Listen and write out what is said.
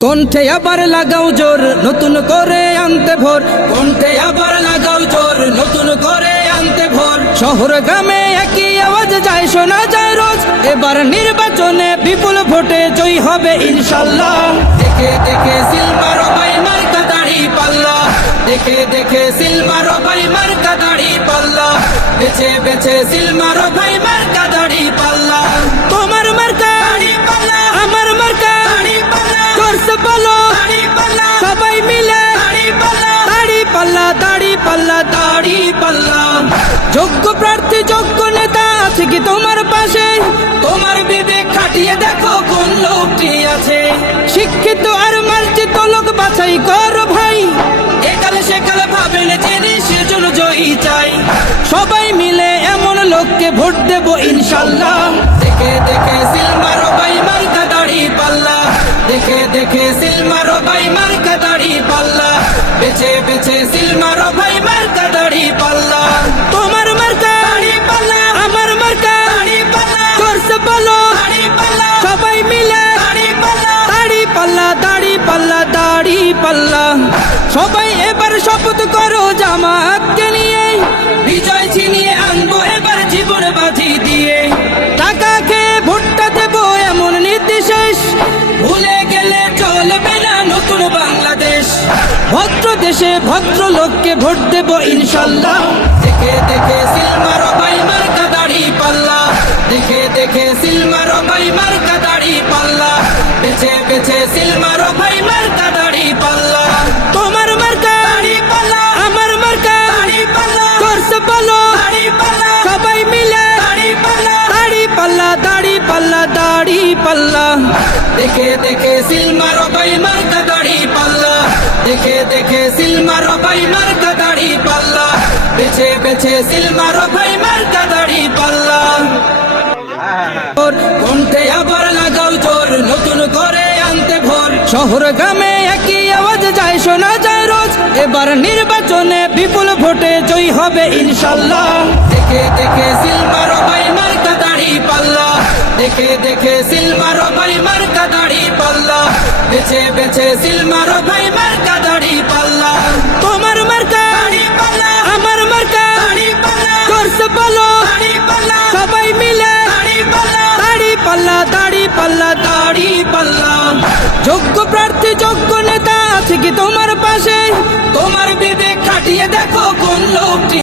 কণ্ঠে আবার লাগাও জোর নতুন করে আনতে ভোর, কণ্ঠে আবার লাগাও জোর নতুন করে আনতে ভোর। শহর গ্রামে একই আওয়াজ যায় শোনা যায় রোজ, এবার নির্বাচনে বিপুল ভোটে জয়ী হবে ইনশাল্লাহ। দেখে দেখে সিল মারো ভাই মার্কা দাড়ি পাল্লা, দেখে দেখে সিল মারো ভাই মার্কা দাড়ি পাল্লা, বেছে বেছে সিল মারো ভাই মার্কা দাড়ি পাল্লা। তোমার মার্কা দাড়ি পাল্লা, আমার মার্কা দাড়ি পাল্লা, করছে বলো দাড়ি পাল্লা, সবাই মিলে দাড়ি পাল্লা, দাড়ি পাল্লা, দাড়ি পাল্লা, দাড়ি পাল্লা। যোগ্য প্রার্থী যোগ্য নেতা আছে কি তোমার পাশে? তোমার বিবেক খাটিয়ে দেখো কোন লোকটি আছে। শিক্ষিত আর মার্জিত লোক বাছাই করো ভাই, একালে সেকালে ভাবেন জেনে সেজন্য জয়ী চাই। সবাই মিলে এমন লোককে ভোট দেব ইনশাল্লাহ। দেখে দেখে সিল মারো ভাই মার্কা দাড়ি পাল্লা, দেখে দেখে সিল মারো ভাই মার্কা দাড়ি পাল্লা, বেছে বেছে সিল মারো ভাই মার্কা দাড়ি পাল্লা। তোমার মার্কা দাড়ি পাল্লা, আমার মার্কা দাড়ি পাল্লা, করছে বলো দাড়ি পাল্লা, সবাই মিলে দাড়ি পাল্লা, দাড়ি পাল্লা, দাড়ি পাল্লা, দাড়ি পাল্লা। সবাই এবার শপথ করো জামাতকে নিয়ে, বিজয় ছিনিয়ে আনবো এবার জীবন বাজি দিয়ে। টাকা খেয়ে ভোটটা দেবো এমন নীতি শেষ, ভুলে গেলে চলবে না নতুন বাংলাদেশ। ভদ্র দেশে ভদ্র লোককে ভোট দেবো ইনশাল্লাহ। দেখে দেখে সিল মারো ভাই মার্কা দাড়ি পাল্লা, দেখে দেখে সিল মারো ভাই মার্কা দাড়ি পাল্লা, বেছে বেছে সিল মারো ভাই মার্কা দাড়ি পাল্লা। তোমার মার্কা দাড়ি পাল্লা, আমার মার্কা দাড়ি পাল্লা, করছে বলো দাড়ি পাল্লা, সবাই মিলে দাড়ি পাল্লা, দাড়ি পাল্লা, দাড়ি পাল্লা, দাড়ি পাল্লা। দেখে দেখে সিল মারো ভাই মার্কা দাড়ি পাল্লা, দেখে দেখে সিল মারো ভাই মার্কা দাড়ি পাল্লা, বেছে বেছে সিল মারো ভাই মার্কা দাড়ি পাল্লা। কণ্ঠে আবার লাগাও জোর নতুন করে আনতে ভোর, শহর গ্রামে একই আওয়াজ যায় শোনা যায় রোজ, এবার নির্বাচনে বিপুল ভোটে জয়ী হবে ইনশাল্লাহ। দেখে দেখে সিল মারো ভাই মার্কা দাড়ি পাল্লা, দেখে দেখে সিল মারো ভাই মার্কা দাড়ি পাল্লা, বেছে বেছে সিল মারো ভাই মার্কা দাড়ি পাল্লা। তোমার মার্কা দাড়ি পাল্লা, আমার মার্কা দাড়ি পাল্লা, করছে বলো দাড়ি পাল্লা, সবাই মিলে দাড়ি পাল্লা, দাড়ি পাল্লা, দাড়ি পাল্লা, দাড়ি পাল্লা। যোগ্য প্রার্থী যোগ্য নেতা আছে কি তোমার পাশে? তোমার বিবেক খাটিয়ে দেখো কোন লোকটি